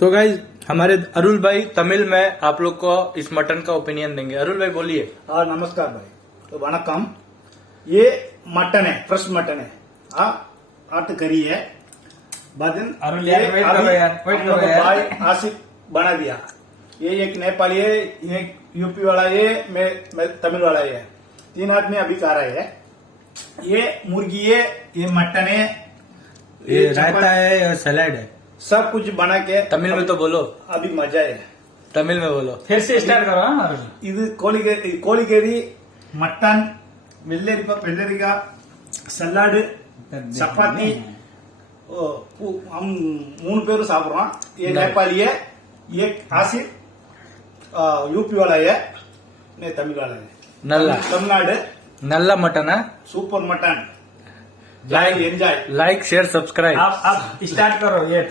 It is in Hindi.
सो गाइज हमारे अरुल भाई तमिल में आप लोग को इस मटन का ओपिनियन देंगे। अरुल भाई बोलिए। हाँ नमस्कार भाई, तो वणकम। ये मटन है, फ्रेश मटन है, आट करी है। बदन अरुल ये यार, वेट करो यार, वेट करो यार। भाई आसिफ बना दिया। ये एक नेपाली है, ये यूपी वाला है, मैं तमिल वाला है। 3 आदमी अभी खा रहे हैं। ये मुर्गी है, ये मटन है, ये रायता है और सलाद है। सब कुछ बना के तमिल में तो बोलो, अभी मजा है। तमिल में बोलो। फिर से स्टार्ट करो। हाँ अरुल, இது கோழிக்கறி மட்டன் வெள்ளரிக்காய் சலாடு சப்பாத்தி हम 3 பேரும் சாப்பிடுறோம்। ये नेपाली है, ये आसिफ यूपी वाला है, नहीं तमिल वाला है, नल्ला तमिलनाडु। नल्ला मटन है। Super mutton, like enjoy. Like share subscribe. आप स्टार्ट करो ये।